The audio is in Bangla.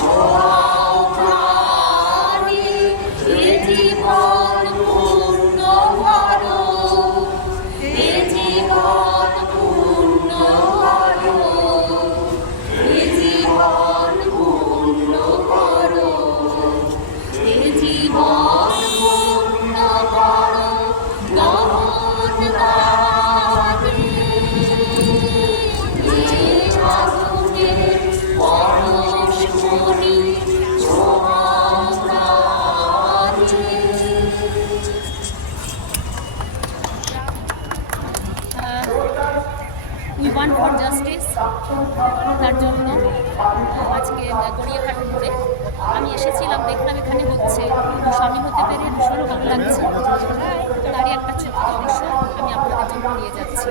Senhor. ডিমান্ড ফর জাস্টিস তার জন্য আজকে গড়িয়াহাট মোড়ে। আমি এসেছিলাম, দেখলাম এখানে হচ্ছে স্বামী হতে পেরে ভীষণ ভালো লাগছে। তারই একটা ছোট্ট অংশ আমি আপনাদের জন্য নিয়ে যাচ্ছি।